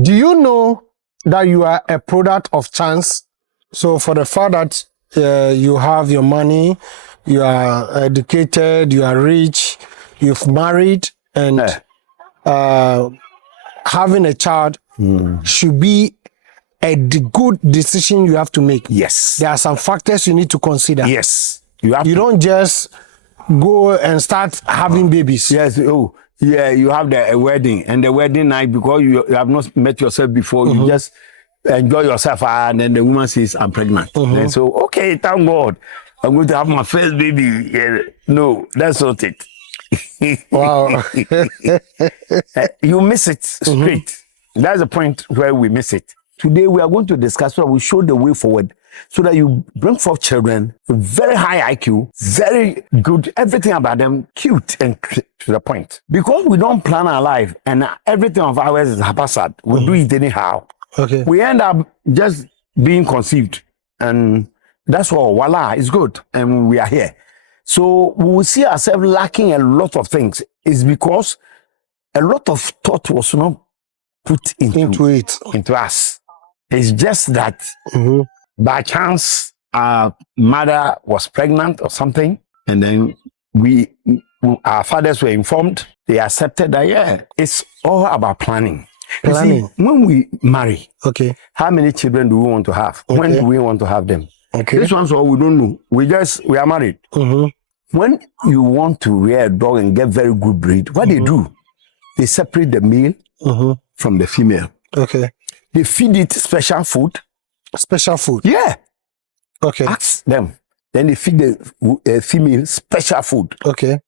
Do you know that you are a product of chance? So for the fact that you have your money, you are educated, you are rich, you've married, and having a child should be a good decision you have to make. Yes. There are some factors you need to consider. Yes. You don't just go and start having babies. Yes. Oh, yeah. You have a wedding, and the wedding night, because you have not met yourself before, you just enjoy yourself, and then the woman says, "I'm pregnant." Then so, okay, thank God, I'm going to have my first baby. Yeah. No, that's not it. Wow. You miss it straight. That's the point where we miss it. Today we are going to discuss, so we show the way forward, so that you bring forth children with very high IQ, very good, everything about them cute and to the point. Because we don't plan our life and everything of ours is haphazard, we do it anyhow. Okay. We end up just being conceived, and that's all. Voila, it's good, and we are here. So we will see ourselves lacking a lot of things. It's because a lot of thought was not put into us. It's just that by chance our mother was pregnant or something, and then our fathers were informed. They accepted that. Yeah, it's all about planning. Planning. See, when we marry, Okay. how many children do we want to have? Okay. When do we want to have them? Okay. This one's all we don't know. We are married. When you want to rear a dog and get very good breed, what they do, they separate the male from the female. Okay. They feed it special food. Special food. Yeah. Okay. Ask them. Then they feed the female special food. Okay.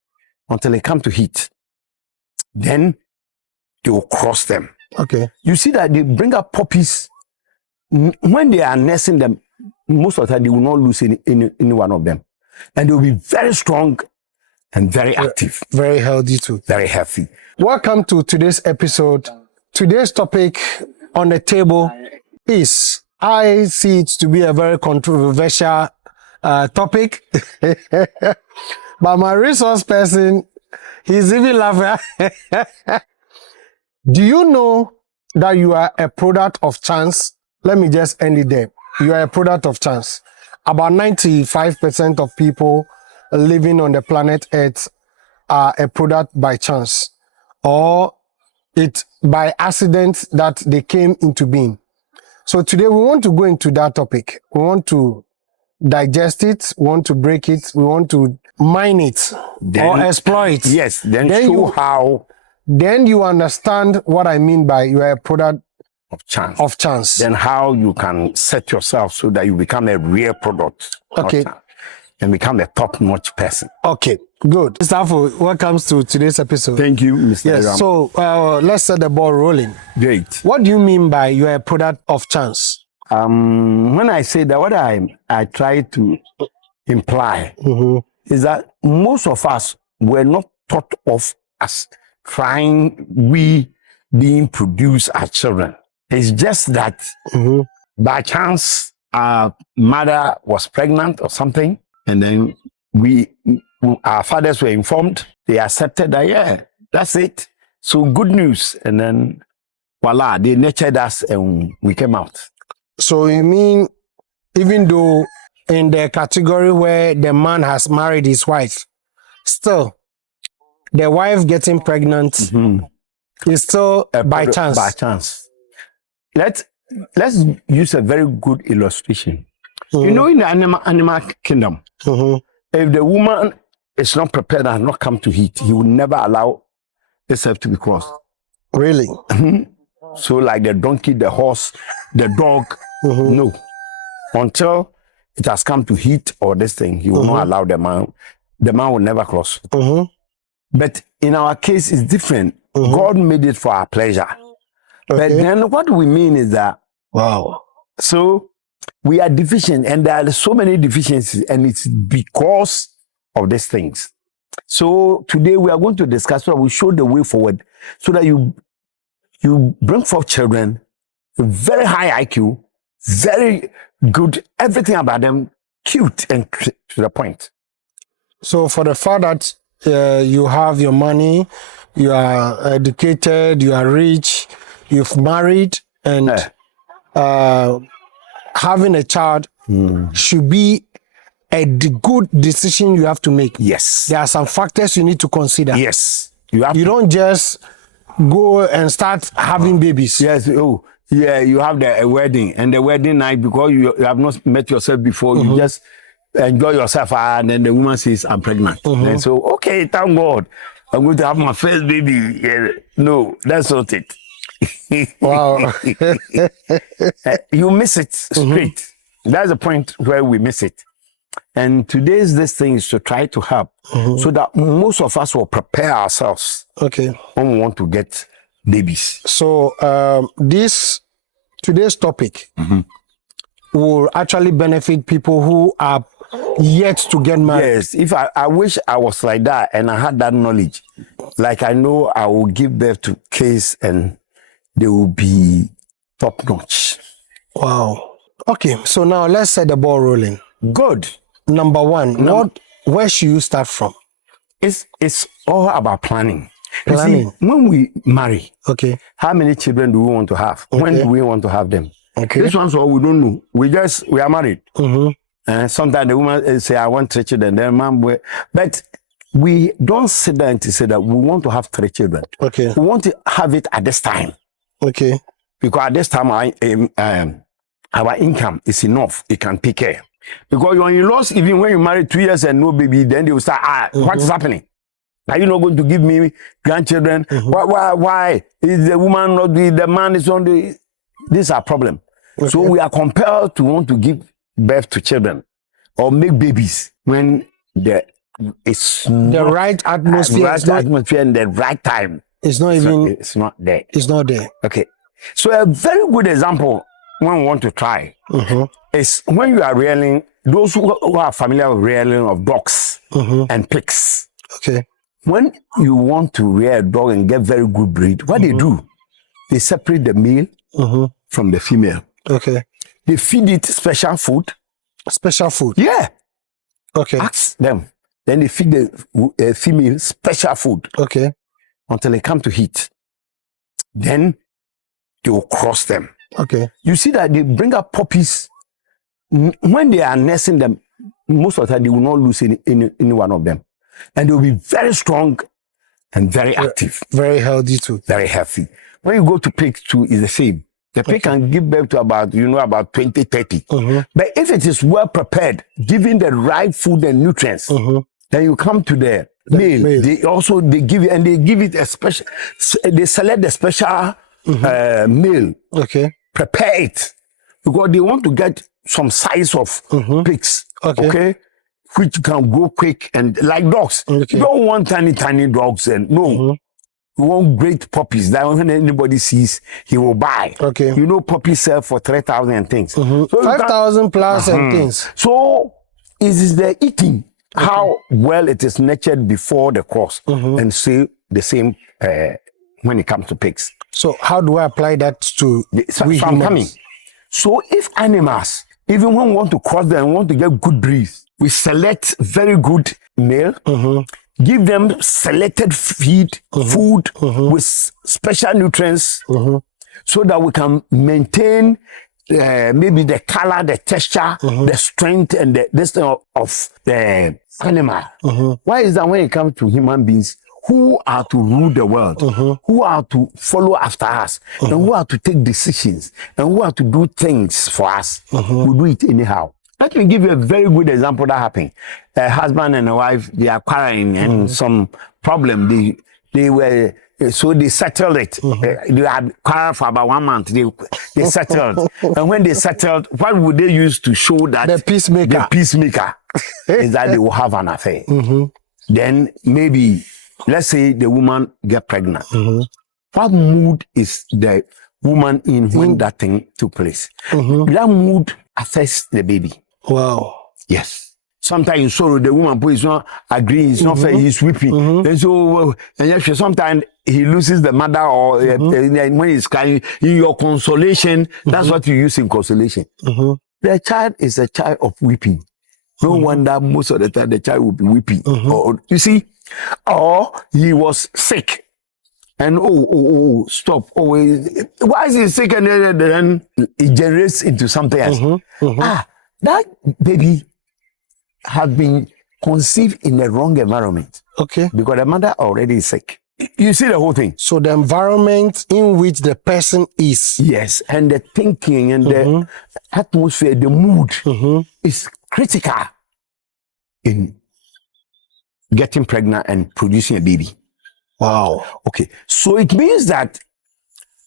Until they come to heat. Then they will cross them. Okay. You see that they bring up puppies. When they are nursing them, most of the time they will not lose any one of them. And they will be very strong and very active. Very healthy too. Very healthy. Welcome to today's episode. Today's topic on the table is, I see it to be a very controversial topic. But my resource person, he's even laughing. Do you know that you are a product of chance? Let me just end it there. You are a product of chance. About 95% of people living on the planet Earth are a product by chance, or it by accident that they came into being. So today we want to go into that topic. We want to digest it, we want to break it, we want to mine it or exploit. Yes, then show how. Then you understand what I mean by you are a product of chance. Then how you can set yourself so that you become a real product. Okay. And become a top-notch person. Okay, good. Mr. Afo, welcome to today's episode. Thank you, Mr. Yes, Eyramax. so let's set the ball rolling. Great. What do you mean by you are a product of chance? When I say that, what I try to imply is that most of us were not thought of as being produced as children. It's just that by chance our mother was pregnant or something, and then our fathers were informed. They accepted that. Yeah, that's it. So good news, and then voila, they nurtured us, and we came out. So you mean, even though in the category where the man has married his wife, still the wife getting pregnant is still by chance. By chance. Let's use a very good illustration. You know, in the animal kingdom, if the woman is not prepared and not come to heat, he will never allow herself to be crossed. Really? So like the donkey, the horse, the dog, no. Until it has come to heat or this thing, he will not allow the man. The man will never cross. But in our case, it's different. God made it for our pleasure. But then what we mean is that, wow. So we are deficient, and there are so many deficiencies, and it's because of these things. So today we are going to discuss, so we show the way forward, so that you bring forth children with very high IQ, very good, everything about them cute and to the point. So for the fact that you have your money, you are educated, you are rich, you've married and having a child should be good decision you have to make. Yes. There are some factors you need to consider. Yes. You don't just go and start having babies. Yes. Oh, yeah. You have a wedding, and the wedding night, because you have not met yourself before, you just enjoy yourself, and then the woman says, "I'm pregnant." And so, okay, thank God, I'm going to have my first baby. Yeah. No, that's not it. Wow. You miss it straight. That's the point where we miss it. And today's this thing is to try to help so that most of us will prepare ourselves Okay. when we want to get babies. So today's topic will actually benefit people who are yet to get married. Yes, if I wish I was like that and I had that knowledge, like I know I will give birth to kids and they will be top notch. Wow. Okay, so now let's set the ball rolling. Good. Number one, where should you start from? It's all about planning. Planning. You see, when we marry, Okay. how many children do we want to have? Okay. When do we want to have them? Okay. This one's all we don't know. We are married. And sometimes the woman say, I want 3 children. Then mom, but we don't sit there and say that we want to have 3 children. Okay. We want to have it at this time. Okay. Because at this time, our income is enough. It can take care. Because when you lost, even when you marry 2 years and no baby, then they will start, what is happening? Are you not going to give me grandchildren? Why? Is the woman not the man is on the... This is our problem. Okay. So we are compelled to want to give birth to children or make babies when it's the right atmosphere, atmosphere and the right time. It's not there. It's not there. Okay. So a very good example when we want to try is when you are rearing, those who are familiar with rearing of dogs and pigs. Okay. When you want to rear a dog and get very good breed, what they do, they separate the male from the female. Okay. They feed it special food. Special food? Yeah. Okay. Ask them. Then they feed the female special food. Okay. Until they come to heat. Then they will cross them. Okay. You see that they bring up puppies. When they are nursing them, most of the time they will not lose any one of them. And they will be very strong and very active. Very healthy too. Very healthy. When you go to pigs too, it's the same. The pig can give birth to about 20, 30. But if it is well prepared, given the right food and nutrients, then you come to the male. They give it, and they give it a special, they select the special male. Okay. Prepare it. Because they want to get some size of pigs. Okay. Which can go quick and like dogs. Okay. You don't want tiny dogs and no. You want great puppies that when anybody sees, he will buy. Okay. You know, puppies sell for 3,000 and things. So 5,000 plus and things. So it is the eating, how well it is nurtured before the cross, and say the same when it comes to pigs. So how do I apply that to humans? So if animals, even when we want to cross them and want to get good breeds, we select very good male, give them selected feed, food with special nutrients so that we can maintain maybe the color, the texture, the strength, and this thing of the animal. Why is that when it comes to human beings who are to rule the world, who are to follow after us, and who are to take decisions, and who are to do things for us, we do it anyhow. Let me give you a very good example that happened. A husband and a wife, they are quarreling and some problem. So they settled it. They had quarreled for about 1 month. They settled. And when they settled, what would they use to show that the peacemaker is that they will have an affair? Then maybe, let's say the woman get pregnant. What mood is the woman in when that thing took place? That mood affects the baby. Wow. Yes. Sometimes in sorrow, the woman is not agreeing, he's not fair, he's weeping. And so, sometimes he loses the mother, or when he's crying, in your consolation, that's what you use in consolation. The child is a child of weeping. No wonder most of the time the child will be weeping. Or, you see, or he was sick. And stop. Why is it sick? And then it generates into something else. That baby had been conceived in the wrong environment. Okay. Because the mother already is sick. You see the whole thing. So the environment in which the person is. Yes, and the thinking and the atmosphere, the mood is critical in getting pregnant and producing a baby. Wow. Okay, so it means that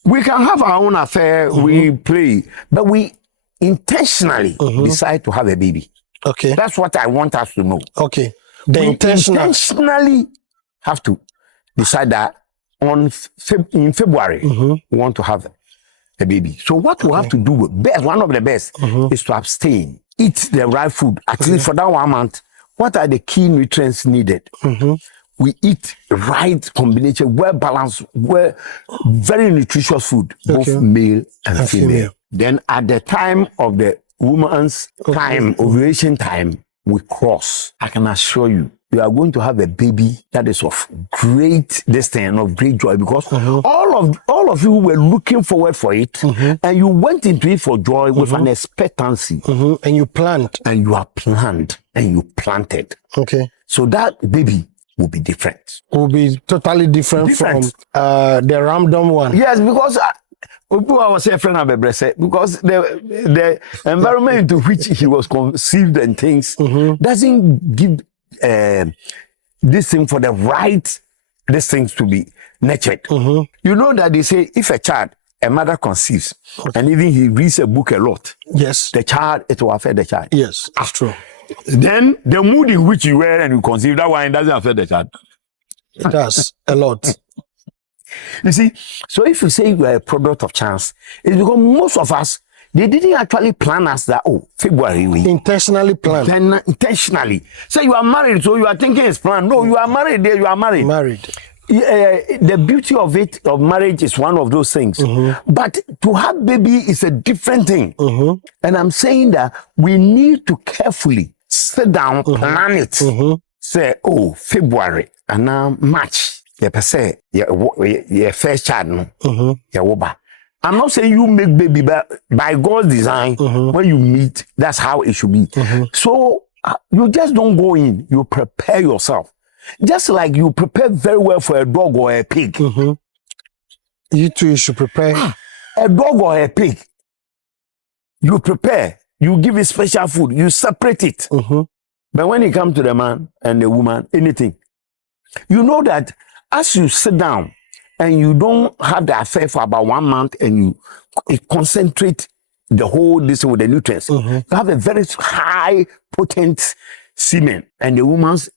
we can have our own affair, we play, but we intentionally decide to have a baby. Okay. That's what I want us to know. Okay. We intentionally have to decide that in February we want to have a baby. So what we have to do, one of the best, is to abstain, eat the right food, at least for that 1 month. What are the key nutrients needed? We eat right combination, well balanced, very nutritious food, both male and female. Then at the time of the woman's time, ovulation time, we cross. I can assure you, you are going to have a baby that is of great destiny, of great joy, because all of you were looking forward for it, and you went into it for joy with an expectancy. And you planned. And you are planned, and you planted. Okay. So that baby will be different. Will be totally different. From the random one. Yes, because I was a friend of Ebrese, because the environment into which he was conceived and things doesn't give this thing for the right these things to be nurtured. You know that they say if a mother conceives and even he reads a book a lot, yes, the child, it will affect the child. Yes, that's true. Then the mood in which you were and you conceive, that one doesn't affect the child. It does a lot. You see, so if you say you are a product of chance, it's because most of us, they didn't actually plan us that, February. We intentionally planned. Intentionally. So you are married, so you are thinking it's planned. No, you are married there, you are married. Married. The beauty of marriage is one of those things. But to have baby is a different thing. And I'm saying that we need to carefully sit down, plan it. Say, February, and now March. Your first child, I'm not saying you make baby, but by God's design, when you meet, that's how it should be. So you just don't go in, you prepare yourself. Just like you prepare very well for a dog or a pig. You too should prepare. A dog or a pig, you prepare, you give it special food, you separate it. But when it comes to the man and the woman, anything, you know that as you sit down and you don't have the affair for about 1 month and you concentrate the whole this with the nutrients, you have a very high potent semen, and the woman's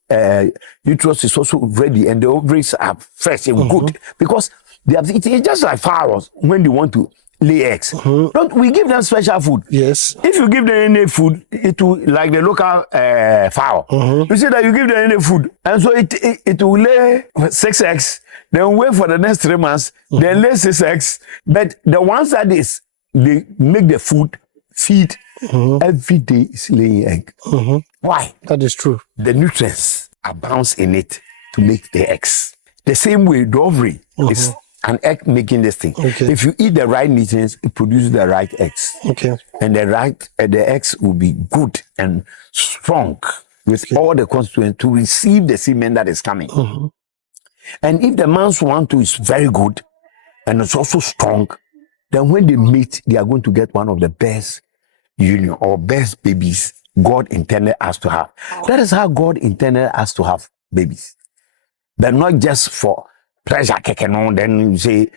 uterus is also ready and the ovaries are fresh and good, because it's just like flowers when they want to lay eggs. Don't we give them special food? Yes. If you give them any food, it will, like the local fowl. You see that you give them any food, and so it will lay 6 eggs, then wait for the next 3 months, then lay 6 eggs. But the ones that they make the food feed every day is laying egg. Why? That is true. The nutrients abounds in it to make the eggs. The same way the ovary is an egg making this thing. If you eat the right nutrients, it produces the right eggs. And the eggs will be good and strong with all the constituents to receive the semen that is coming. And if the man's one too is very good and it's also strong, then when they meet, they are going to get one of the best union or best babies God intended us to have. That is how God intended us to have babies. But not just for pleasure, then you say,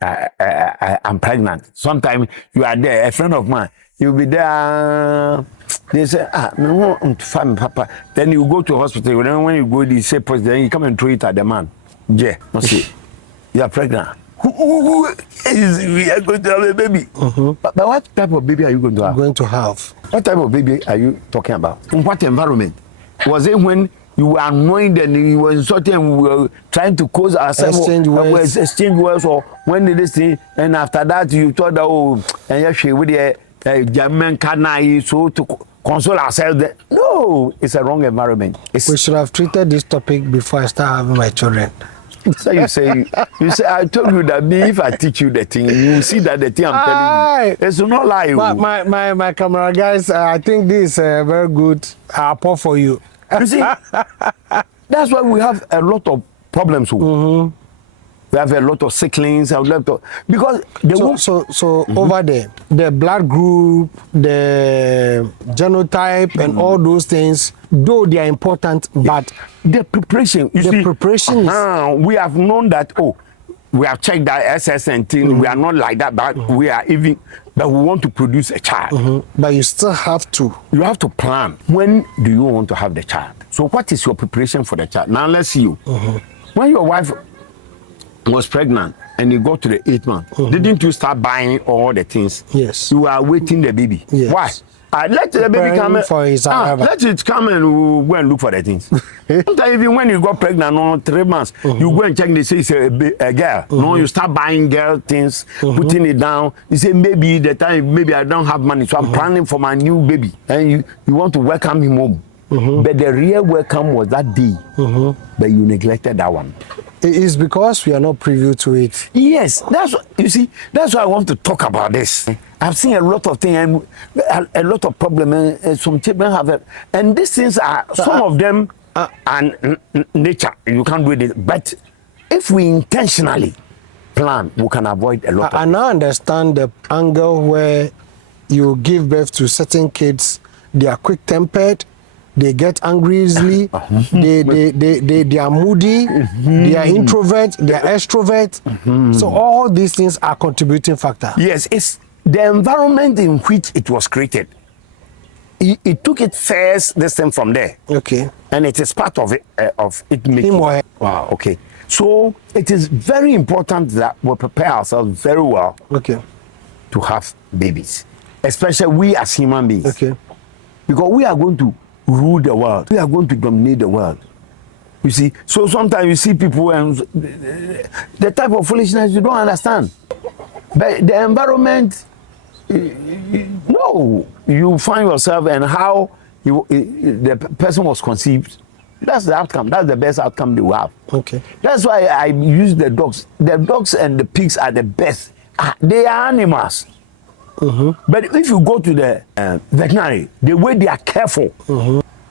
I'm pregnant. Sometimes you are there, a friend of mine, you'll be there, they say, no, papa. Then you go to hospital, then when you go, they say, then you come and throw it at the man. Yeah, you are pregnant. We are going to have a baby. But what type of baby are you going to have? Going to have. What type of baby are you talking about? In what environment? Was it when you were annoyed and you were insulting and we were trying to cause ourselves exchange words, or when did this thing, and after that you thought that and you with the German canai so to console ourselves? No, it's a wrong environment. We should have treated this topic before I start having my children. So you say, I told you that me, if I teach you the thing, you will see that the thing I'm telling you. It's not lie. My camera guys, I think this is very good pour for you. You see, that's why we have a lot of problems. Mm-hmm. We have a lot of sicklings, because over there, the blood group, the genotype, and all those things, though they are important, but the preparation, preparation is, we have known that. We have checked that SS and thing. We are not like that, but we are even. But we want to produce a child. But you still have to. You have to plan. When do you want to have the child? So what is your preparation for the child? Now let's see you. When your wife was pregnant and you got to the 8th month, didn't you start buying all the things? Yes. You are waiting the baby. Yes. Why? Let the baby come for his let it come and go and look for the things. Sometimes even when you got pregnant on 3 months, you go and check, they say it's a girl. No, you start buying girl things, putting it down. You say maybe the time, maybe I don't have money, so I'm planning for my new baby. And you want to welcome him home. But the real welcome was that day, but you neglected that one. It is because we are not privy to it. Yes, that's what, you see. That's why I want to talk about this. I've seen a lot of things and a lot of problems, and some children have it. And these things are some of them are nature. You can't do it. But if we intentionally plan, we can avoid a lot. I now understand the angle where you give birth to certain kids. They are quick-tempered. They get angry easily. They are moody. They are introvert. They are extrovert. So all these things are contributing factor. Yes, it's the environment in which it was created. It took it first, this thing from there. Okay. And it is part of it making. Wow. Okay. So it is very important that we prepare ourselves very well. Okay. To have babies, especially we as human beings. Okay. Because we are going to rule the world. We are going to dominate the world. You see, so sometimes you see people and the type of foolishness you don't understand. But the environment, no, you find yourself and how the person was conceived. That's the outcome. That's the best outcome they will have. Okay. That's why I use the dogs. The dogs and the pigs are the best. They are animals. But if you go to the veterinary, the way they are careful,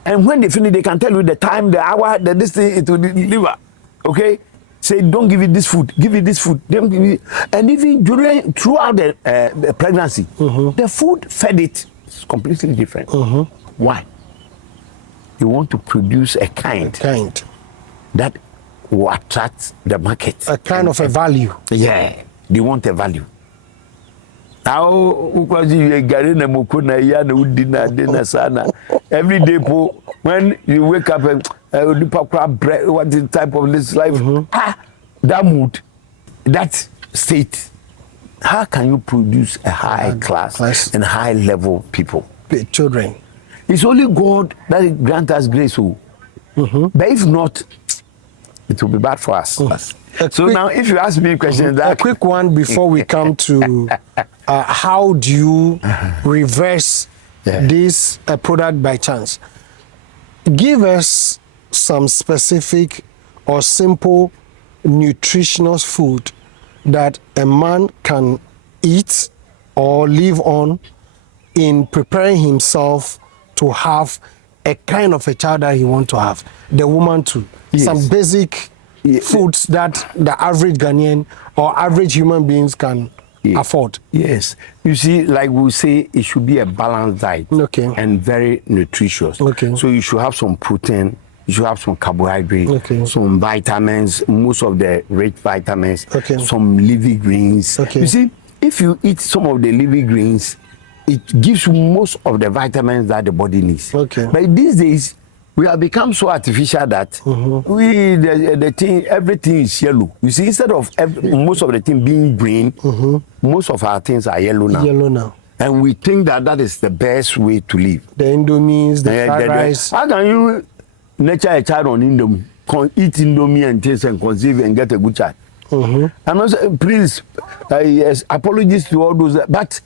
and when they finish, they can tell you the time, the hour, the distance it will deliver. Okay, say don't give it this food, give it this food. And even throughout the pregnancy, the food fed it is completely different. Why? You want to produce a kind that will attract the market. A kind of a value. Yeah, they want a value. Every day, when you wake up and bread, what is the type of this life? That mood, that state. How can you produce a high class and high level people? Children. It's only God that grants us grace. But if not, it will be bad for us. So now, if you ask me a question, a quick one before we come to how do you reverse this product by chance? Give us some specific or simple nutritious food that a man can eat or live on in preparing himself to have a kind of a child that he wants to have. The woman too. Yes. Some basic foods that the average Ghanaian or average human beings can afford. Yes. You see, like we say, it should be a balanced diet and very nutritious. So you should have some protein, you should have some carbohydrate, some vitamins, most of the rich vitamins, some leafy greens. You see, if you eat some of the leafy greens, it gives you most of the vitamins that the body needs. But these days, we have become so artificial that the thing, everything is yellow. You see, instead of most of the thing being green, most of our things are yellow now. And we think that that is the best way to live. The Indomies, the fried rice. How can you nurture a child on Indomie? Eat Indomie and taste and conceive and get a good child? I'm not saying, please, yes, apologies to all those, but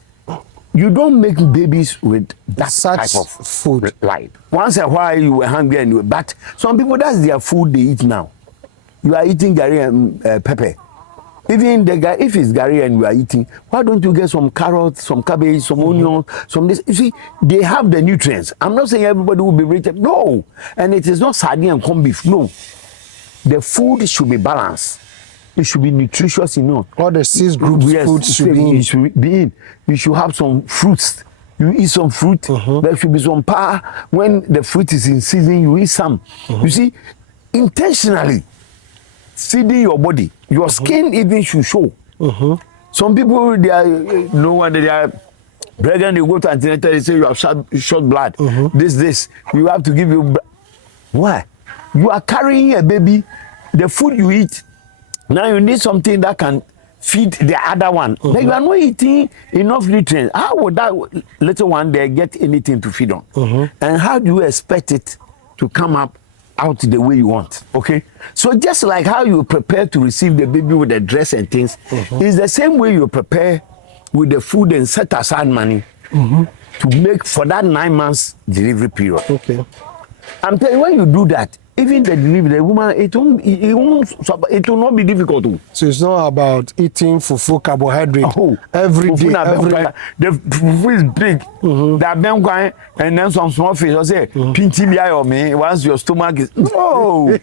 you don't make babies with that such type of food. Right. Once in a while you were hungry anyway, but some people, that's their food they eat now. you are eating gari and pepper. Even the guy, if it's gari and you are eating, why don't you get some carrots, some cabbage, some onions, some this? You see, they have the nutrients. I'm not saying everybody will be rated. No. And it is not sardine and corned beef. No. The food should be balanced. It should be nutritious enough. All the 6 groups Yes, food should be in. You should have some fruits. You eat some fruit. There should be some power. When the fruit is in season, you eat some. You see, intentionally feeding your body. Your skin even should show. Some people, they are no wonder they are pregnant. They go to antenatal. They say you have short blood. This. You have to give you. Why? You are carrying a baby. The food you eat. Now you need something that can feed the other one. Then you are not eating enough nutrients. How would that little one there get anything to feed on? And how do you expect it to come up out the way you want? Okay, so just like how you prepare to receive the baby with the dress and things, it's the same way you prepare with the food and set aside money to make for that 9 months delivery period. Okay, I'm telling you, when you do that, even the delivery, the woman, it will not be difficult. so it's not about eating fufu carbohydrate every day. The fufu is big. That ben and then some small fish. I say, pinchi me or me once your stomach is no.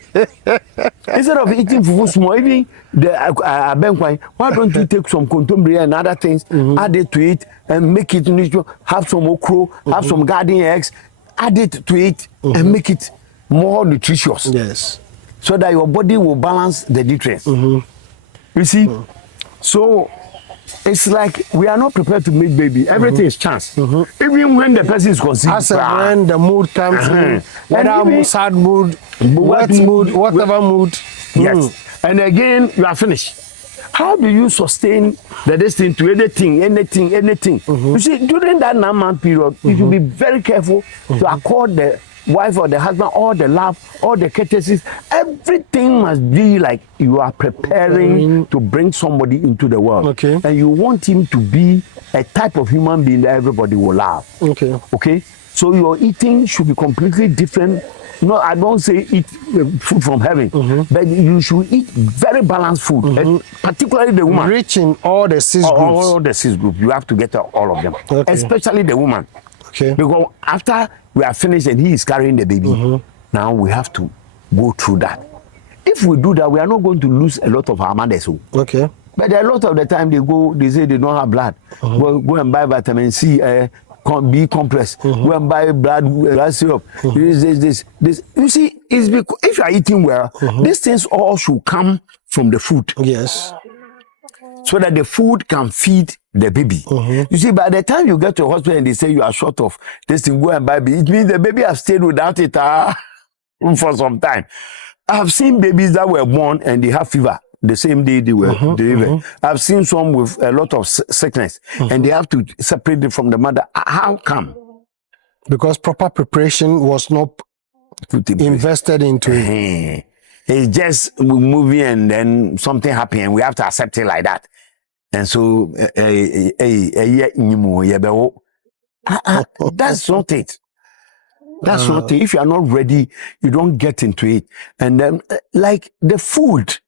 Instead of eating fufu small, even the ben why don't you take some contemporary and other things, add it to it and make it nutritious? Have some okra, have some garden eggs, add it to it and make it more nutritious. Yes. So that your body will balance the nutrients. You see? So it's like we are not prepared to make baby. Everything is chance. Even when the person is conceived. As when the mood comes in, whether sad mood, wet mood, whatever mood. Yes. And again, you are finished. How do you sustain the destiny to anything? You see, during that 9-month period, you should be very careful to accord the wife or the husband all the love, all the courtesies. Everything must be like you are preparing to bring somebody into the world. Okay. And you want him to be a type of human being that everybody will love. Okay. Okay? So your eating should be completely different. No, I don't say eat food from heaven, but you should eat very balanced food, and particularly the woman. Rich in all the 6 groups. All the 6 groups. You have to get all of them, especially the woman. Okay. Because after we are finished and he is carrying the baby, now we have to go through that. If we do that, we are not going to lose a lot of our mothers. Okay. But a lot of the time they say they don't have blood. Go and buy vitamin C, B complex. Go and buy blood syrup. This. You see, it's because if you are eating well, these things all should come from the food. Yes. So that the food can feed the baby. You see, by the time you get to a hospital and they say you are short of this thing, go and buy baby, it means the baby has stayed without it for some time. I have seen babies that were born and they have fever the same day they were delivered. I've seen some with a lot of sickness and they have to separate it from the mother. How come? Because proper preparation was not invested into it. It's just moving and then something happened and we have to accept it like that. And so, that's not it. That's not it. If you are not ready, you don't get into it. And then, like the food,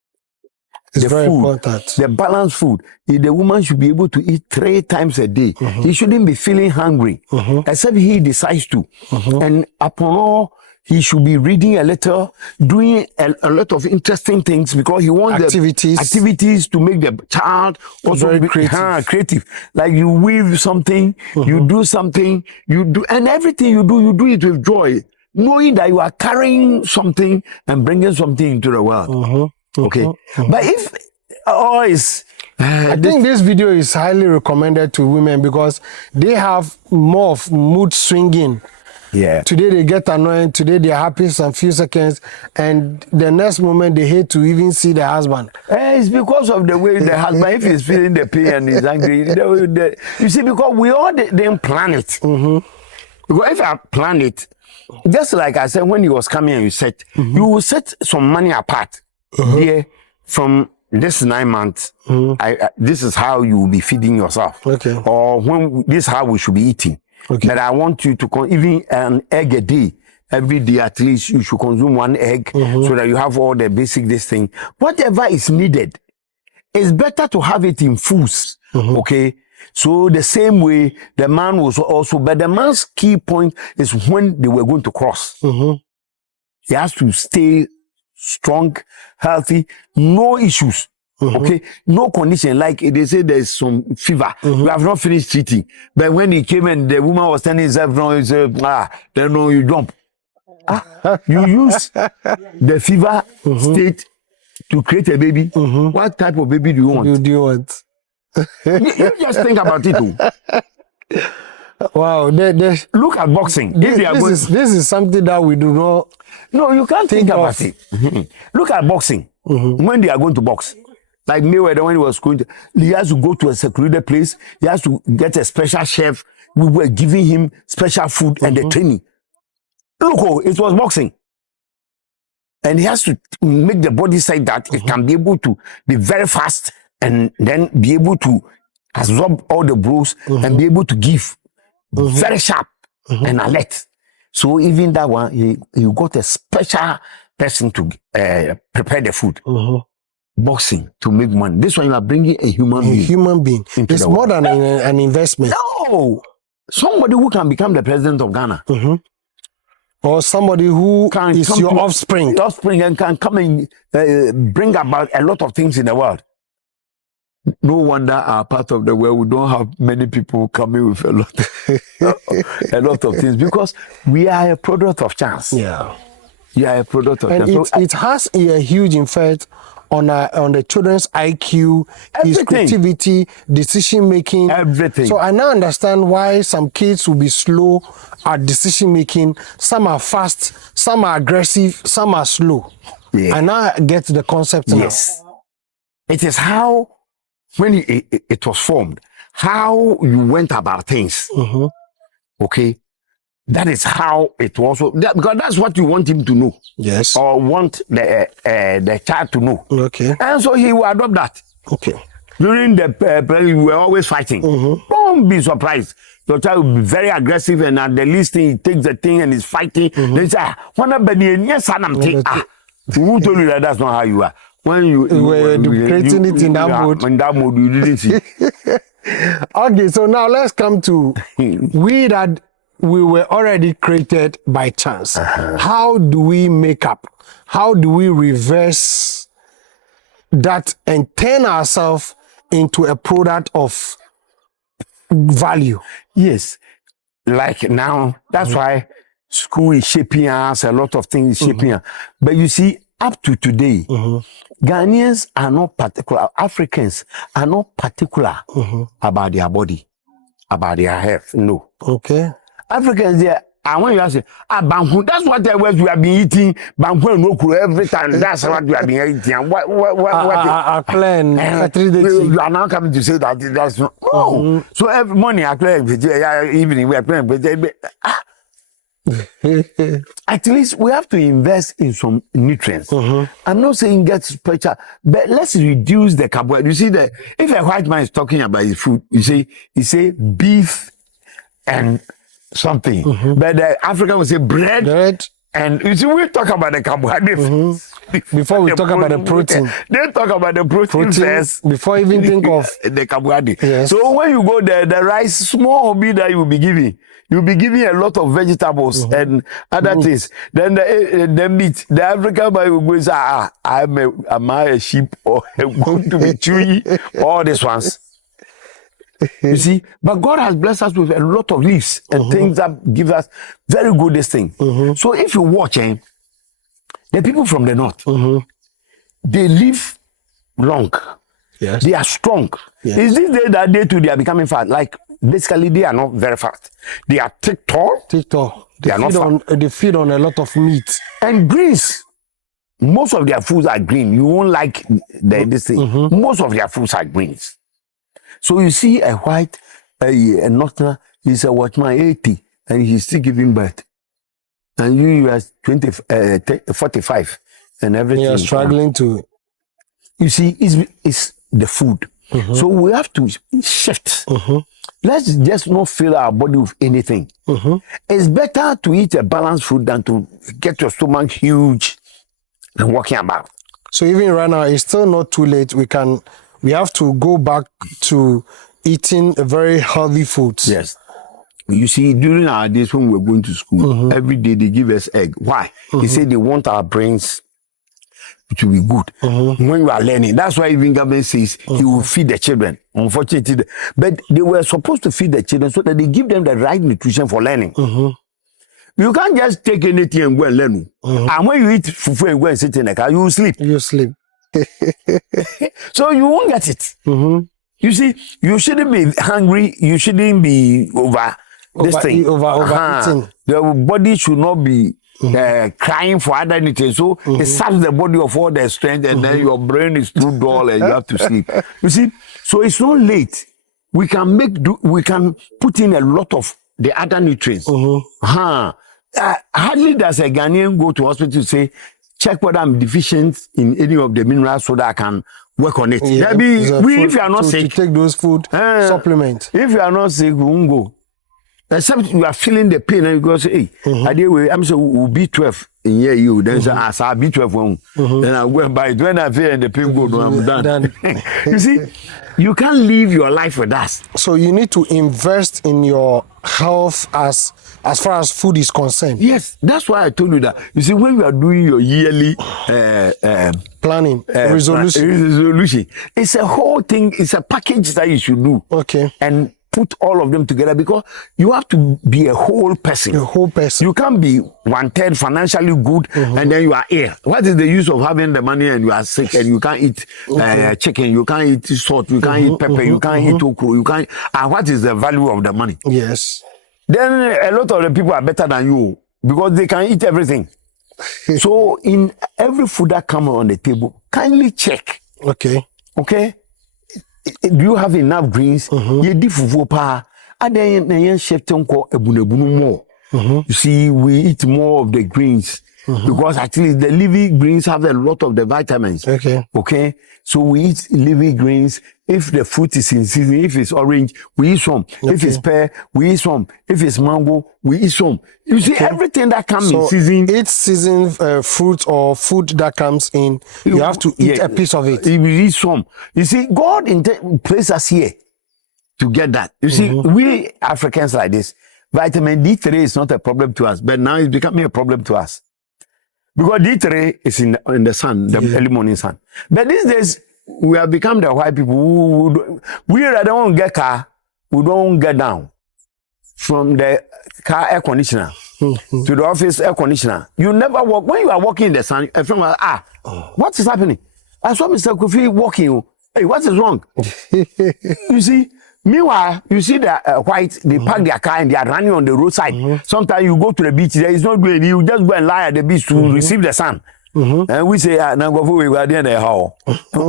it's very important. The balanced food. The woman should be able to eat 3 times a day. He shouldn't be feeling hungry, except he decides to. And upon all, he should be reading a little, doing a lot of interesting things because he wants activities to make the child also very be creative. Like you weave something, you do something, and everything you do it with joy, knowing that you are carrying something and bringing something into the world. Okay, but if I think this video is highly recommended to women because they have more of mood swinging. Yeah. Today they get annoyed, today they're happy some few seconds, and the next moment they hate to even see the husband. It's because of the way the husband, if he's feeling the pain and he's angry, you see, because we all didn't plan it. Because if I plan it, just like I said, when he was coming and you said, you will set some money apart here from this 9 months. This is how you will be feeding yourself. Okay. Or this is how we should be eating. Okay. That I want you to even an egg a day. every day at least you should consume 1 egg so that you have all the basic this thing. Whatever is needed, it's better to have it in foods. Okay. So the same way the man was also, but the man's key point is when they were going to cross. He has to stay strong, healthy, no issues. Okay, no condition. Like they say there's some fever. We have not finished treating. But when he came and the woman was telling himself, no, he said, then no, you jump. You use the fever state to create a baby. What type of baby do you want? Do you want? You just think about it. Wow. Look at boxing. This is something that we do not. No, you can't think about it. Look at boxing. When they are going to box. Like Mayweather, when he was going to, he has to go to a secluded place. He has to get a special chef. We were giving him special food and the training. Look, it was boxing. And he has to make the body say that it can be able to be very fast and then be able to absorb all the blows and be able to give very sharp and alert. So even that one, you got a special person to prepare the food. Boxing to make money. This one you are bringing a human being. Human being. It's more than an investment. No, somebody who can become the president of Ghana, or somebody who is your offspring. Offspring and can come and bring about a lot of things in the world. No wonder our part of the world we don't have many people coming with a lot of things because we are a product of chance. Yeah, you are a product of and chance. It has a huge effect on the children's IQ, his creativity, decision making, everything. So I now understand why some kids will be slow at decision making. Some are fast, some are aggressive, some are slow. I now get the concept now. Yes, it is how when it was formed, how you went about things. Okay. That is how it was. Because that's what you want him to know. Yes. Or want the child to know. Okay. And so he will adopt that. Okay. During the we were always fighting. Don't be surprised. Your child will be very aggressive and at the least thing, he takes the thing and is fighting. They say, who told you that that's not how you are? When you were creating it in that mode. In that mode, you didn't see. Okay, so now let's come to we were already created by chance. How do we make up? How do we reverse that and turn ourselves into a product of value? Yes. Like now, that's why school is shaping us, a lot of things is shaping us. But you see, up to today, Ghanaians are not particular, Africans are not particular about their body, about their health. No. Okay. Africans there, and when you ask, banku, that's what we have been eating. Banku and okra every time. That's what we have been eating. What? You are now coming to say that that's not. No. So every morning, evening, we are playing. At least we have to invest in some nutrients. I'm not saying get special, but let's reduce the carbohydrate. You see that if a white man is talking about his food, he say beef and something, but the African will say bread. And you see, we talk about the carbohydrate before we talk about the protein. They talk about the protein first before even think of the carbohydrate. Yes. So when you go there, the rice, small hobby that you will be giving. You'll be giving a lot of vegetables and other things. Then the meat, the African boy will go and say, am I a sheep or going to be chewy? All these ones. You see, but God has blessed us with a lot of leaves and things that give us very good this thing. So if you watch, the people from the north, they live long. Yes. They are strong. Yes. Is this day that day too they are becoming fat? Like basically they are not very fat. They are thick, tall. They feed on a lot of meat and greens. Most of their foods are green. You won't like this thing. Most of their foods are greens. So you see a white, a northerner, he's a watchman 80 and he's still giving birth. And you are 45 and everything. You are struggling to. You see, it's the food. So we have to shift. Let's just not fill our body with anything. It's better to eat a balanced food than to get your stomach huge and walking about. So even right now, it's still not too late. We have to go back to eating a very healthy foods. Yes. You see, during our days when we were going to school, every day they give us egg. Why? They say they want our brains to be good when you are learning. That's why even government says you will feed the children. Unfortunately, but they were supposed to feed the children so that they give them the right nutrition for learning. You can't just take anything and go and learn. And when you eat fufu and go and sit in the car, you will sleep. You sleep. So you won't get it. You see, you shouldn't be hungry. You shouldn't be overeating. The body should not be crying for other nutrients. So it saps the body of all the strength, and then your brain is too dull and you have to sleep. You see, so it's not late. We can we can put in a lot of the other nutrients. Hardly does a Ghanaian go to hospital to say, check whether I'm deficient in any of the minerals so that I can work on it. Yeah, if you are not sick, to take those food supplements. If you are not sick, we won't go. Except you are feeling the pain and you go say, hey, I'm saying we'll be 12 in year you. Then say, as I'll be 12 one. Then I'll go and buy it. When I feel and the pain go, no, I'm done. You see, you can't live your life with us. So you need to invest in your health as far as food is concerned. Yes, that's why I told you that. You see, when you are doing your yearly planning, resolution, it's a whole thing. It's a package that you should do. Okay. And put all of them together because you have to be a whole person. A whole person. You can't be 1/3 financially good and then you are ill. What is the use of having the money and you are sick and you can't eat chicken, you can't eat salt, you can't eat pepper, you can't eat okra, you can't. And what is the value of the money? Yes. Then a lot of the people are better than you because they can eat everything. So in every food that comes on the table, kindly check. Okay. Okay. Do you have enough greens? You see, we eat more of the greens because actually the leafy greens have a lot of the vitamins. Okay. So we eat leafy greens. If the fruit is in season, if it's orange, we eat some. If it's pear, we eat some. If it's mango, we eat some. You see, everything that comes in season. Each season fruit or food that comes in, you have to eat a piece of it. You eat some. You see, God placed us here to get that. You see, we Africans like this, vitamin D3 is not a problem to us, but now it's becoming a problem to us. Because D3 is in the sun, the early morning sun. But these days, we have become the white people we rather don't get car, we don't get down from the car air conditioner to the office air conditioner. You never walk. When you are walking in the sun, a friend will what is happening? I saw Mr. Kofi walking. Hey, what is wrong? You see, meanwhile, you see the white, they park their car and they are running on the roadside. Sometimes you go to the beach, there is no doing. You just go and lie at the beach to receive the sun. And we say,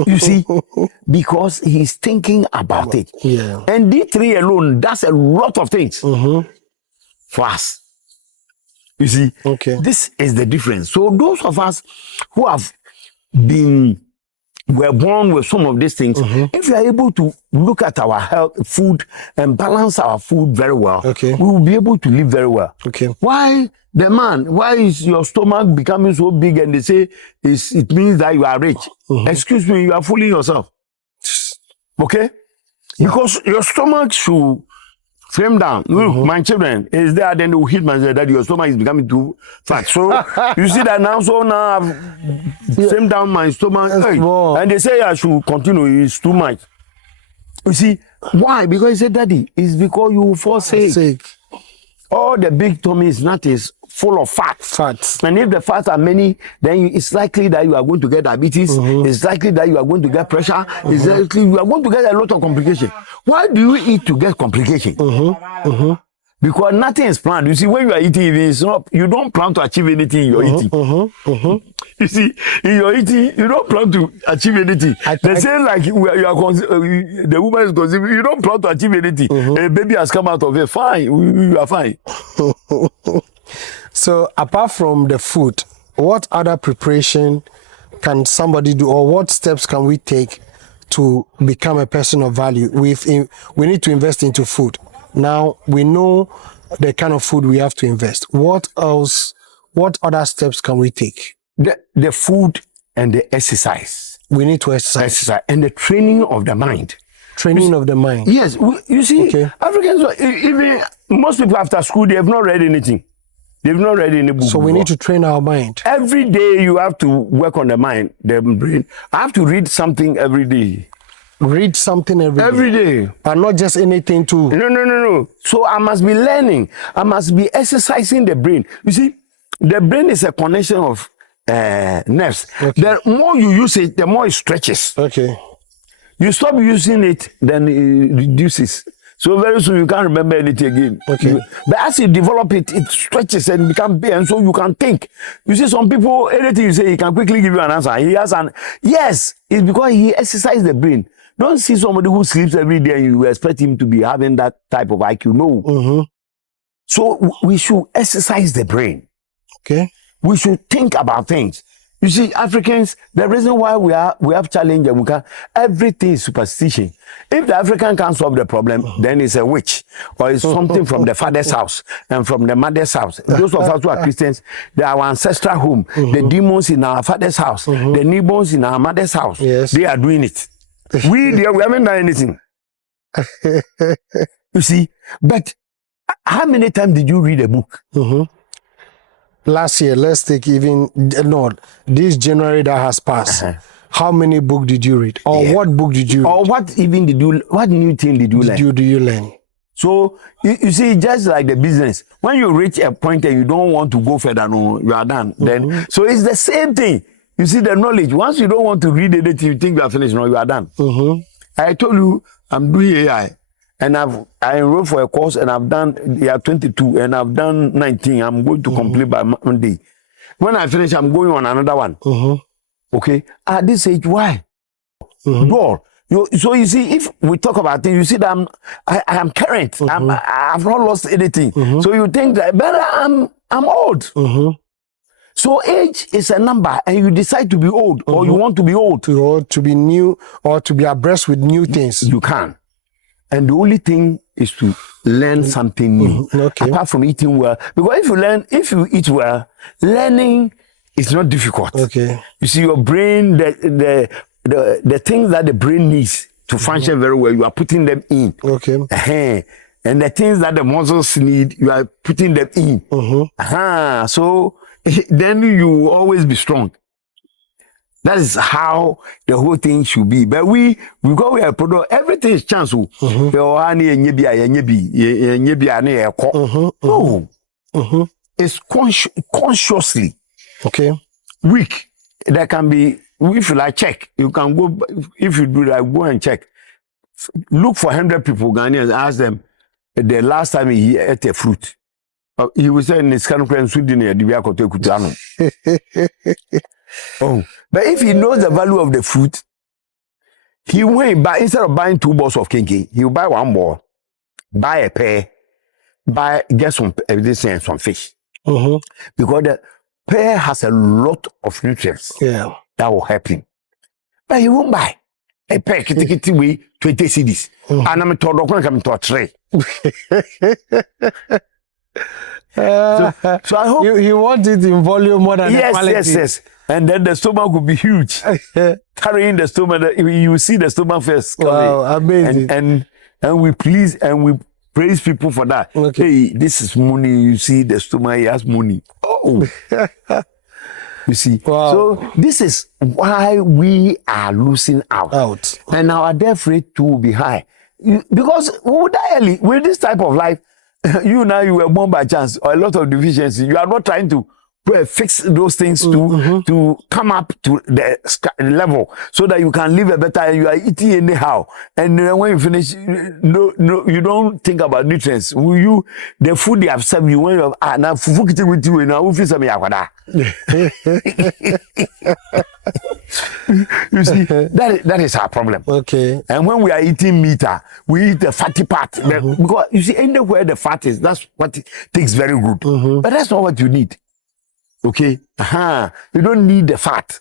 you see, because he's thinking about it. Yeah. And D3 alone does a lot of things for us. You see, this is the difference. So those of us who have were born with some of these things, if we are able to look at our health, food and balance our food very well, we will be able to live very well. Why is your stomach becoming so big and they say it means that you are rich? Excuse me, you are fooling yourself. Okay? Because your stomach should frame down. Look, my children is there, then they will hit my that your stomach is becoming too fat. So you see that now, so now I've framed down my stomach. And they say I should continue, it's too much. You see, why? Because he said, Daddy, it's because you forsake. All the big tummy is not full of fats. And if the fats are many, then it's likely that you are going to get diabetes. It's likely that you are going to get pressure. It's likely you are going to get a lot of complications. Why do you eat to get complications? Because nothing is planned. You see, when you are eating, it's not, you don't plan to achieve anything in your eating. You see, in your eating, you don't plan to achieve anything. They say like the woman is conceiving, you don't plan to achieve anything. A baby has come out of it, fine, you are fine. So apart from the food, what other preparation can somebody do, or what steps can we take to become a person of value. We need to invest into food. Now we know the kind of food we have to invest. What else? What other steps can we take? The food and the exercise. We need to exercise. And the training of the mind. Training of the mind. Yes, you see, Okay. Africans, even most people after school, they have not read anything. They've not read any book. So we need to train our mind. Every day you have to work on the mind, the brain. I have to read something every day. Read something Every day. And not just anything to... No. So I must be learning. I must be exercising the brain. You see, the brain is a connection of nerves. Okay. The more you use it, the more it stretches. Okay. You stop using it, then it reduces. So very soon you can't remember anything again. Okay. But as you develop it, it stretches and becomes big, and so you can think. You see, some people, anything you say, he can quickly give you an answer. He has an yes. It's because he exercises the brain. Don't see somebody who sleeps every day and you expect him to be having that type of IQ. No. Mm-hmm. So we should exercise the brain. Okay. We should think about things. You see, Africans, the reason why we have challenge and we can, everything is superstition. If the African can't solve the problem, then it's a witch or it's something from the father's house and from the mother's house. Those of us who are Christians, they are our ancestral home. The demons in our father's house, the newborns in our mother's house, Yes. they are doing it. We haven't done anything. You see, but how many times did you read a book? Last year, let's take even, no, this January that has passed. How many books did you read? Or what book did you read? Or what new thing did you learn? Do you learn? So, you see, just like the business, when you reach a point and you don't want to go further, no, you are done. Then, so it's the same thing. You see, the knowledge, once you don't want to read anything, you think you are finished, no, you are done. I told you, I'm doing AI. And I enrolled for a course and I've done 22 and I've done 19. I'm going to complete by Monday. When I finish, I'm going on another one. Okay. At this age, why? Ball. So you see, if we talk about it, you see that I am current. I've not lost anything. So you think that, but I'm old. So age is a number, and you decide to be old, or you want to be old, to be new, or to be abreast with new things. You can. And the only thing is to learn something new. Okay. Apart from eating well. Because if you eat well, learning is not difficult. Okay. You see, your brain, the things that the brain needs to function very well, you are putting them in. Okay. And the things that the muscles need, you are putting them in. So then you will always be strong. That is how the whole thing should be. But we go a product, everything is chance. No. It's consciously. Okay. Weak. There can be, if you like check, you can go, if you do that, go and check. Look for 100 people, Ghanaians, ask them the last time he ate a fruit. He was saying, it's kind of Oh, but if he knows the value of the fruit, he will buy, instead of buying 2 balls of kinky, he will buy 1 ball, buy a pear, get some some fish. Because the pear has a lot of nutrients that will help him. But he won't buy a pear, kitty way 20 cedis. And I'm to a tray. So I hope you want it in volume more than the quality. Yes. And then the stomach will be huge. Carrying the stomach, you see the stomach first. Wow, amazing. And we please and we praise people for that. Okay. Hey, this is money. You see the stomach, he has money. Oh. You see. Wow. So this is why we are losing out. And our death rate too will be high. Because we will die early. With this type of life, you were born by chance or a lot of deficiency. You are not trying to fix those things to come up to the level so that you can live a better. You are eating anyhow, and when you finish, no, you don't think about nutrients. The food they have served you when you have now fufu kiti with you now feel some yakwada. You see, that is our problem. Okay. And when we are eating meat, we eat the fatty part. Because you see, anywhere the fat is, that's what takes very good. But that's not what you need. Okay? You don't need the fat.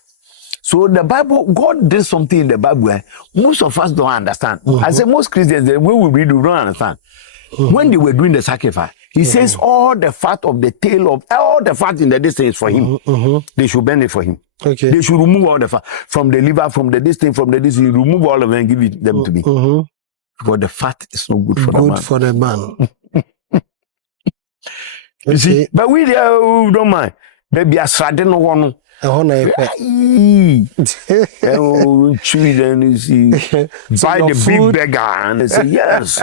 So the Bible, God did something in the Bible where most of us don't understand. I say most Christians, the way we read, we don't understand. When they were doing the sacrifice, he says all the fat of the tail of all the fat in the distance for him. They should burn it for him. Okay. They should remove all the fat from the liver, from the distance, from the distance. Remove all of them and give it them to me. Because the fat is not good for the man. Good for the man. You see, but we don't mind. Baby, I started no one. Chew then you see, buy the big beggar and say yes.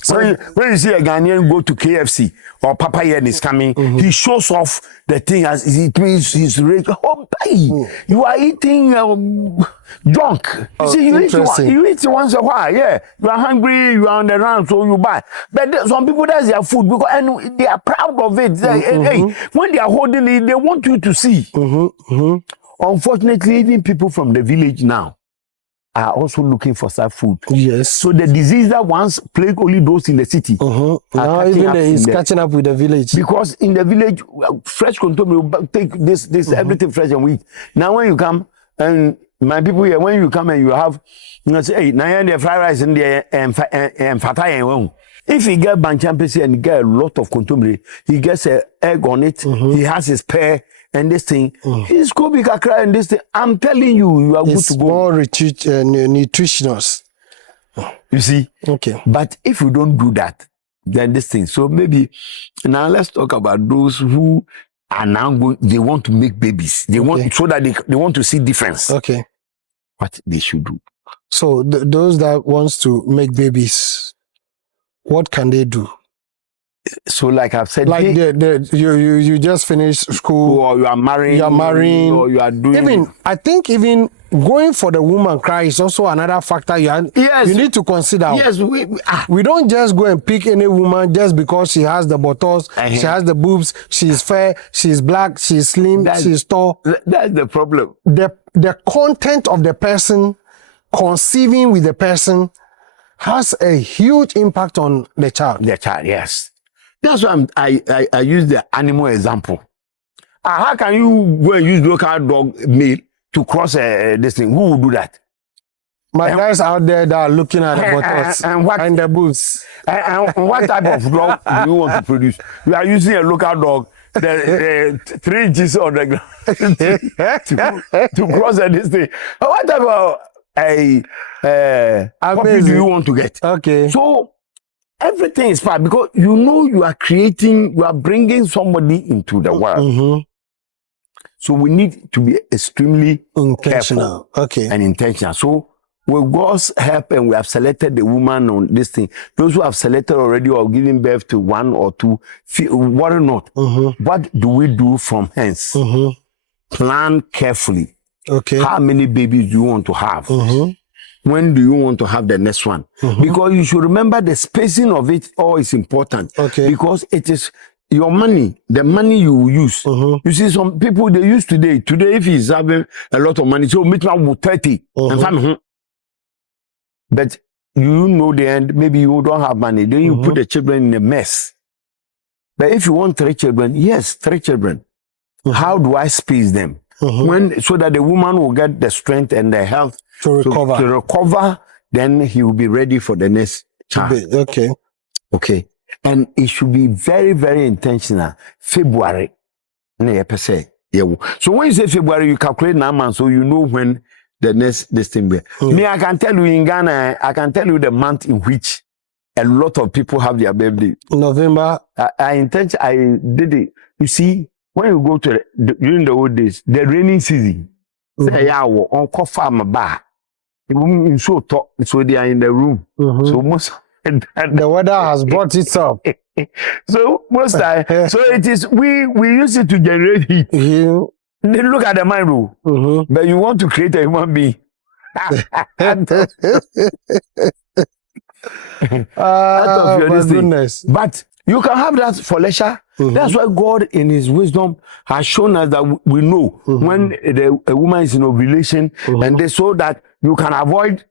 So when you see a Ghanaian go to KFC or Papaya is coming, he shows off the thing as it means he's rich. Oh, you are eating junk. See, you eat once a while. Yeah, you are hungry, you are on the run, so you buy. But some people, that's their food because and they are proud of it. Hey, when they are holding it, they want you to see. Unfortunately, even people from the village now are also looking for such food. Yes. So the disease that once plagued only those in the city, now even it's catching up with the village. Because in the village, fresh consumption, will take this everything fresh and wheat. Now when you come and my people here, when you come and you have, you know, say, hey, now the fried rice in there and fatay. If he get banchampesi and he get a lot of contumely, he gets an egg on it. He has his pear. And this thing, he's going to be cry and this thing. I'm telling you, you are good to go. More nutritious. You see? Okay. But if you don't do that, then this thing. So maybe now let's talk about those who are now going, they want to make babies. They want so that they want to see difference. Okay. What they should do. So those that wants to make babies, what can they do? So like I've said, like you just finished school, or you are marrying, or you are doing. Even I think even going for the woman cry is also another factor you need to consider. Yes, we don't just go and pick any woman just because she has the buttocks, she has the boobs, she's fair, she's black, she's slim, she's tall. That's the problem. The content of the person, conceiving with the person, has a huge impact on the child. The child, yes. That's why I use the animal example. How can you go and use local dog meal to cross this thing? Who will do that? My guys out there that are looking at the buttocks and the boobs. And what type of dog do you want to produce? You are using a local dog, the 3 inches on the ground to cross this thing. What type of puppy do you want to get? Okay. So everything is fine because you know you are creating, you are bringing somebody into the world. So we need to be extremely intentional, and intentional. So with God's help, and we have selected the woman on this thing. Those who have selected already or giving birth to 1 or 2, worry not. What do we do from hence? Plan carefully. Okay. How many babies do you want to have? When do you want to have the next one? Because you should remember the spacing of it all is important. Okay. Because it is your money, the money you will use. You see, some people, they use today. Today, if he's having a lot of money, so meet man with 30. But you know the end, maybe you don't have money. Then you put the children in a mess. But if you want 3 children, yes, 3 children. How do I space them? So that the woman will get the strength and the health to recover, then he will be ready for the next child. Okay. And it should be very, very intentional. February. So when you say February, you calculate 9 months, so you know when the next this thing will. Me, I can tell you in Ghana, I can tell you the month in which a lot of people have their birthday. November. I did it. You see, when you go to during the old days, the raining season, say yeah, on farm bar. So they are in the room. So most the weather has brought itself. So most time, so it is we use it to generate heat. They look at the mind rule, but you want to create a human being. Out of your goodness. But you can have that for leisure. That's why God in his wisdom has shown us that we know when a woman is in ovulation and they so that you can avoid,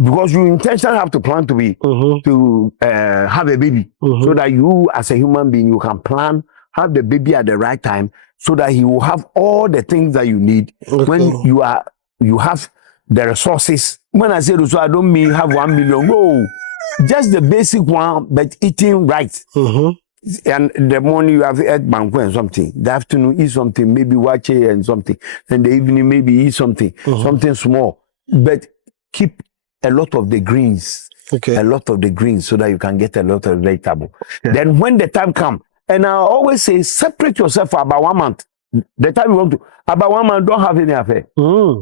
because you intentionally have to plan to be to have a baby so that you as a human being you can plan, have the baby at the right time so that he will have all the things that you need when you have the resources. When I say so, I don't mean have 1 million. No, just the basic one, but eating right. And the morning you have egg banquet and something. The afternoon eat something, maybe watch it and something. Then the evening maybe eat something, something small. But keep a lot of the greens. A lot of the greens so that you can get a lot of vegetable. Then when the time comes, and I always say, separate yourself for about 1 month. The time you want to, about 1 month, don't have any affair.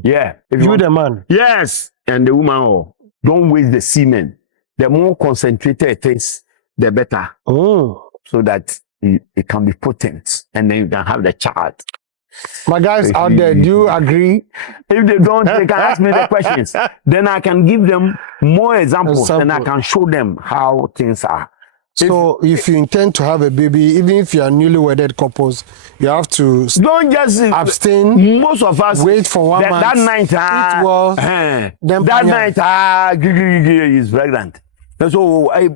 Yeah. If you the man. Yes. And the woman, don't waste the semen. The more concentrated it is, the better. So that it can be potent. And then you can have the child. My guys out there, do you agree? If they don't, they can ask me the questions. Then I can give them more examples and I can show them how things are. So if you intend to have a baby, even if you are newly wedded couples, you have to don't just abstain. Most of us wait for 1 month. That night, eat well. That night, is pregnant. So wait,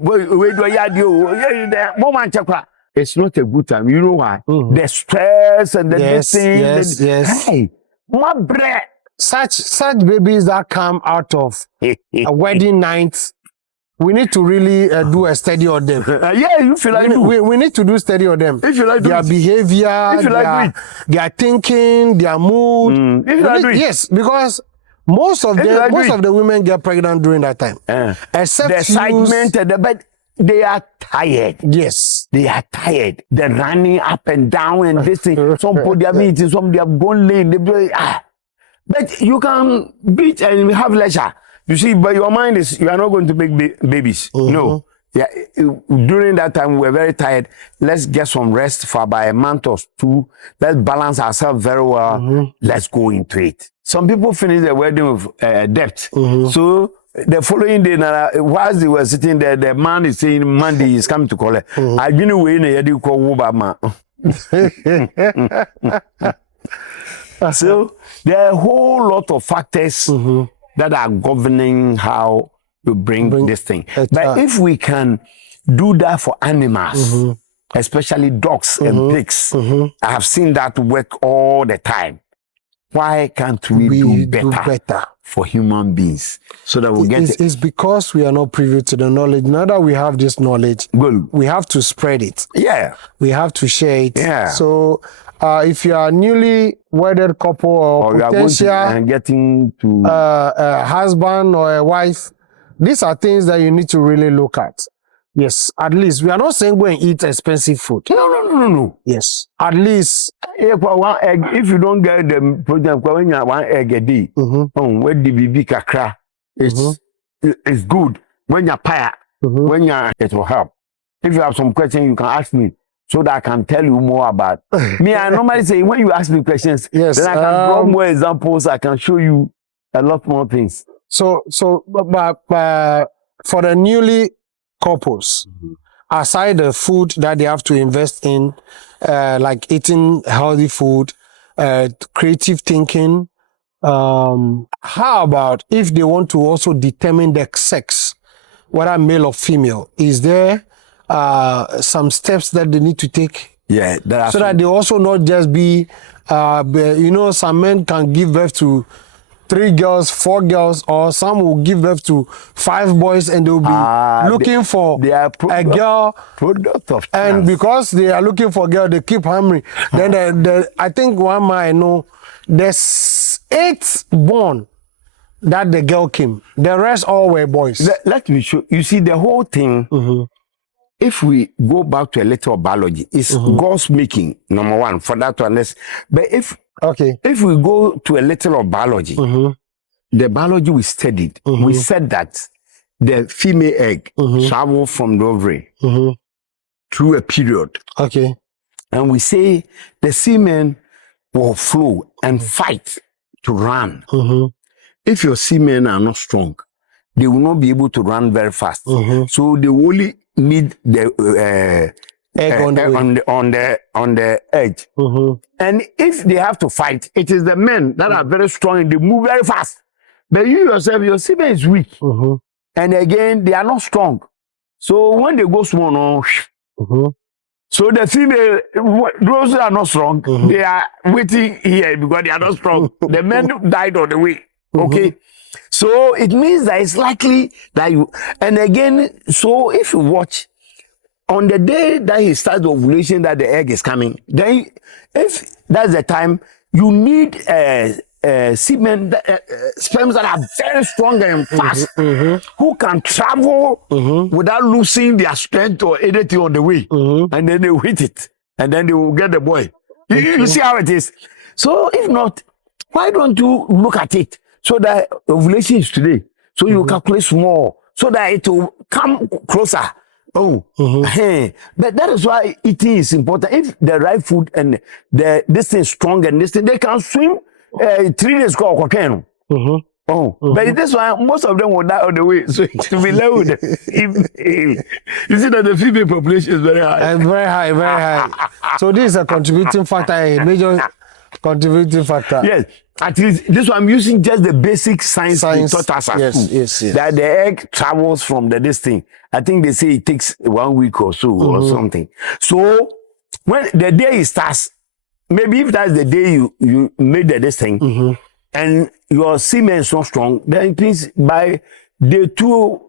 it's not a good time. You know why? The stress and the thing. Yes. Hey, my bread. Such babies that come out of a wedding night, we need to really do a study on them. You feel like we need to do study on them. If you like their behavior, their thinking, their mood. If you like yes, because most of the women get pregnant during that time. Except the excitement, but they are tired. Yes. They are tired. They're running up and down and this thing. Some put their meeting, some they have gone late. But you can beat and have leisure. You see, but your mind is, you are not going to make babies. No. Yeah. During that time, we were very tired. Let's get some rest for about a month or two. Let's balance ourselves very well. Let's go into it. Some people finish their wedding with debt. So the following day, whilst they were sitting there, the man is saying Monday is coming to collect. I didn't away in a year call Obama. So there are a whole lot of factors that are governing how you bring this thing. But if we can do that for animals, especially dogs and pigs, I have seen that work all the time. Why can't we do better for human beings so that we get it's because we are not privy to the knowledge. Now that we have this knowledge, we have to spread it. Yeah. We have to share it. Yeah. So if you are newly wedded couple or potential and getting to a husband or a wife, these are things that you need to really look at. Yes, at least. We are not saying go and eat expensive food. No. Yes, at least. One egg, if you don't get the project, when you have 1 egg a day, where the baby kakra, it's good. When you're tired, it will help. If you have some questions, you can ask me so that I can tell you more about. Me, I normally say, when you ask me questions, then I can draw more examples, I can show you a lot more things. But for the newly couples, aside the food that they have to invest in, like eating healthy food, creative thinking, how about if they want to also determine the sex, whether male or female? Is there some steps that they need to take? Yeah, so that they also not just be, some men can give birth to 3 girls, 4 girls, or some will give birth to 5 boys and they'll be looking for a girl. And because they are looking for a girl, they keep hammering. Then I think one man I know, there's 8 born that the girl came. The rest all were boys. Let me show you. See, the whole thing, if we go back to a little biology, it's God's making, number one, for that to understand. But if we go to a little of biology, the biology we studied, we said that the female egg travel from the ovary through a period. And we say the semen will flow and fight to run. If your semen are not strong, they will not be able to run very fast. So they only need the egg on the edge. And if they have to fight, it is the men that are very strong and they move very fast. But you yourself, your semen is weak. And again, they are not strong. So when they go small, So the female, those who are not strong, they are waiting here because they are not strong. The men died on the way. Okay. So it means that it's likely that you, and again, so if you watch, on the day that he starts the ovulation, that the egg is coming, then if that's the time, you need semen, sperms that are very strong and fast, who can travel without losing their strength or anything on the way, and then they will hit it, and then they will get the boy. You see how it is. So if not, why don't you look at it so that ovulation is today, so you calculate small, so that it will come closer. Oh, but that is why eating is important. If the right food and this thing is strong and this thing, they can swim 3 days called cocaine. But this one, most of them will die on the way, so it will be low. You see that the female population is very high. And very high, very high. So this is a contributing factor, a major contributing factor. Yes. At least this one I'm using just the basic science we taught us at school. Yes. That the egg travels from this thing. I think they say it takes 1 week or so or something. So when the day it starts, maybe if that's the day you made this thing, and your semen is not strong, then it means by day 2,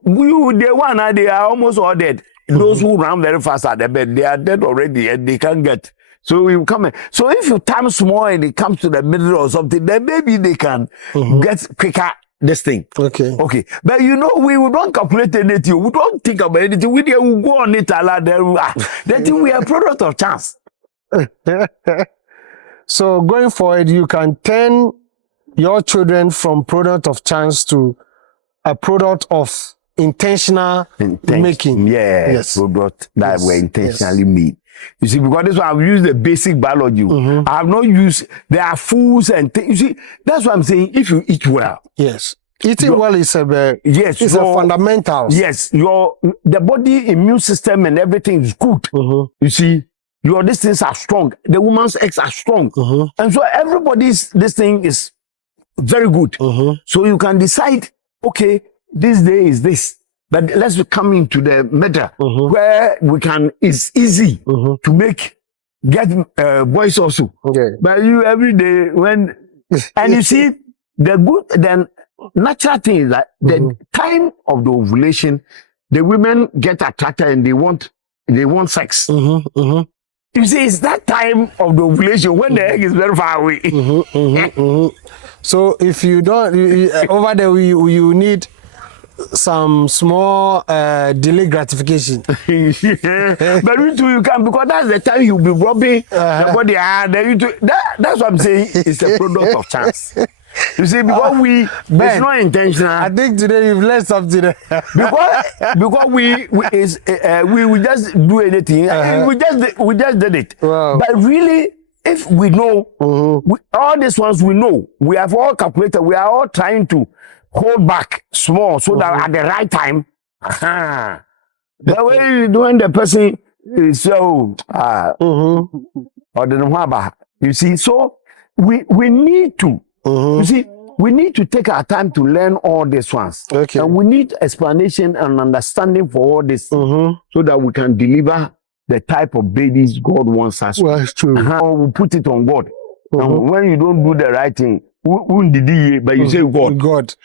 day 1, they are almost all dead. Those who run very fast at the bed, they are dead already and they can't get. So we come. So if you time small and it comes to the middle or something, then maybe they can get quicker this thing. Okay. But we don't calculate anything. We don't think about anything. We will go on it a lot. Then think we are a product of chance. So going forward, you can turn your children from product of chance to a product of intentional making. Yes. Product that were intentionally made. You see, because this one I've used the basic biology. I have not used, there are foods and things. You see, that's what I'm saying. If you eat well. Yes. Eating well is a fundamental. Yes. The body immune system and everything is good. You see, these things are strong. The woman's eggs are strong. And so this thing is very good. So you can decide, okay, this day is this. But let's come into the matter where we can, it's easy to get boys also. But you every day and you see the natural thing is that the time of the ovulation, the women get attracted and they want sex. You see, it's that time of the ovulation when the egg is very far away. So if you don't, over there you need some small delay gratification. But you too, you can, because that's the time you'll be rubbing the body. That's what I'm saying. It's a product of chance. You see, because it's not intentional. I think today you've learned something. because we just do anything. We just did it. Wow. But really, if we know, all these ones we know, we have all calculated, we are all trying to hold back small so that at the right time, the way when the person is so, or the you see, so we need to, you see, we need to take our time to learn all these ones. Okay. And we need explanation and understanding for all this so that we can deliver the type of babies God wants us. Well, it's true. We put it on God. And when you don't do the right thing, but you say God.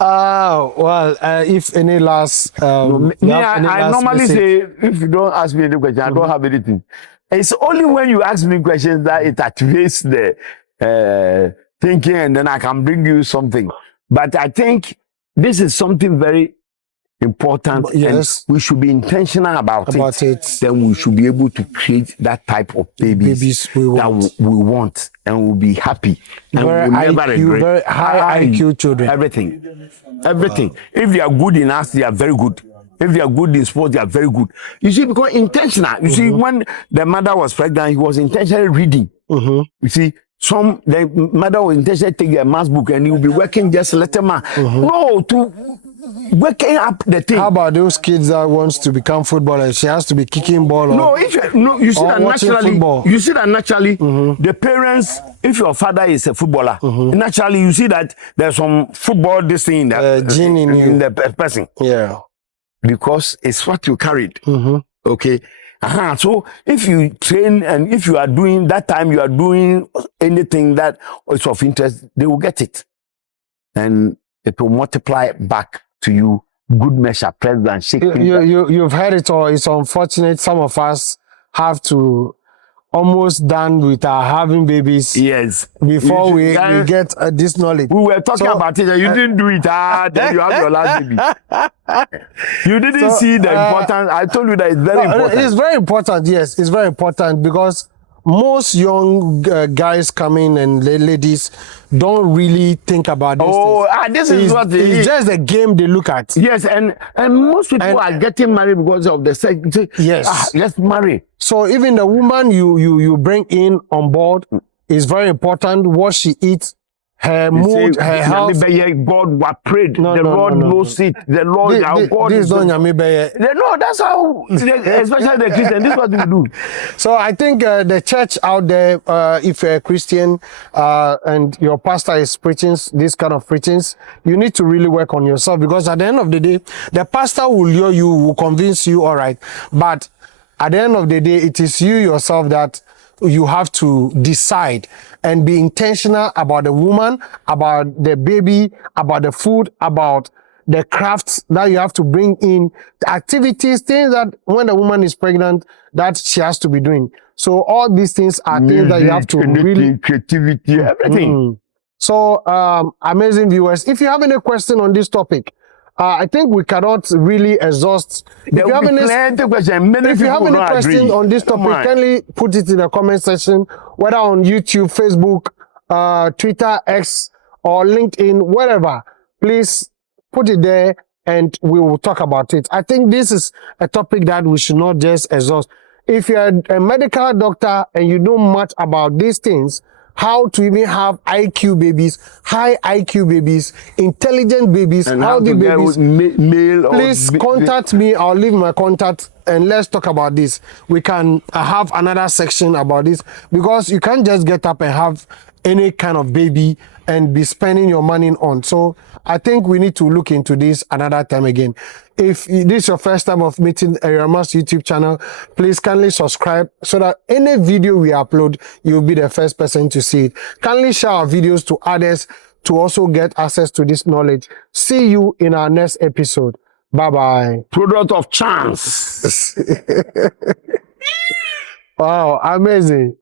Well, if any last... I normally say, if you don't ask me any question, I don't have anything. It's only when you ask me questions that it activates the thinking, and then I can bring you something. But I think this is something very important. Yes. And we should be intentional about it. Then we should be able to create that type of babies we want, and we'll be happy. And very we'll never regret. Very high IQ children. Everything. If they are good in us, they are very good. If they are good in sports, they are very good. You see, because intentional. You see, when the mother was pregnant, he was intentionally reading. You see, the mother was intentionally taking a math book and he will be working just letter man. No, to waking up the thing. How about those kids that wants to become footballers? She has to be kicking ball. You see that naturally. The parents, if your father is a footballer, naturally you see that there's some football this thing in the gene in the person. Yeah. Because it's what you carried. Okay. So if you train and if you are doing that time, you are doing anything that is of interest, they will get it. And it will multiply back to you. Good measure, president, shaking. You've heard it all. It's unfortunate some of us have to almost done with our having babies. Yes. Before we get this knowledge. We were talking about it and you didn't do it. Then you have your last baby. You didn't see the importance. I told you that it's very important. It's very important, yes. It's very important because most young guys coming and ladies don't really think about this. This is what it is. It's just a game they look at. Yes, and most people are getting married because of the sex. Yes. Let's marry. So even the woman you bring in on board is very important. What she eats, her mood, her health. God was prayed. The Lord knows it. The Lord, our God. This don't No, that's how, especially the Christian, this is what we do. So I think the church out there, if you're a Christian and your pastor is preaching this kind of preachings, you need to really work on yourself, because at the end of the day, the pastor will lure you, will convince you, all right. But at the end of the day, it is you yourself that you have to decide and be intentional about the woman, about the baby, about the food, about the crafts that you have to bring in, the activities, things that when the woman is pregnant, that she has to be doing. So all these things are things that you have to really... Creativity, everything. So, amazing viewers, if you have any question on this topic, I think we cannot really exhaust. If you have any question on this topic, kindly put it in the comment section, whether on YouTube, Facebook, Twitter, X, or LinkedIn, wherever. Please put it there and we will talk about it. I think this is a topic that we should not just exhaust. If you're a medical doctor and you know much about these things, how to even have IQ babies, high IQ babies, intelligent babies, and healthy babies, male, please contact me. I'll leave my contact and let's talk about this. We can have another section about this, because you can't just get up and have any kind of baby and be spending your money on. So I think we need to look into this another time again. If this is your first time of meeting Eyramax YouTube channel, please kindly subscribe so that any video we upload, you'll be the first person to see it. Kindly share our videos to others to also get access to this knowledge. See you in our next episode. Bye-bye. Product of chance. Wow, amazing.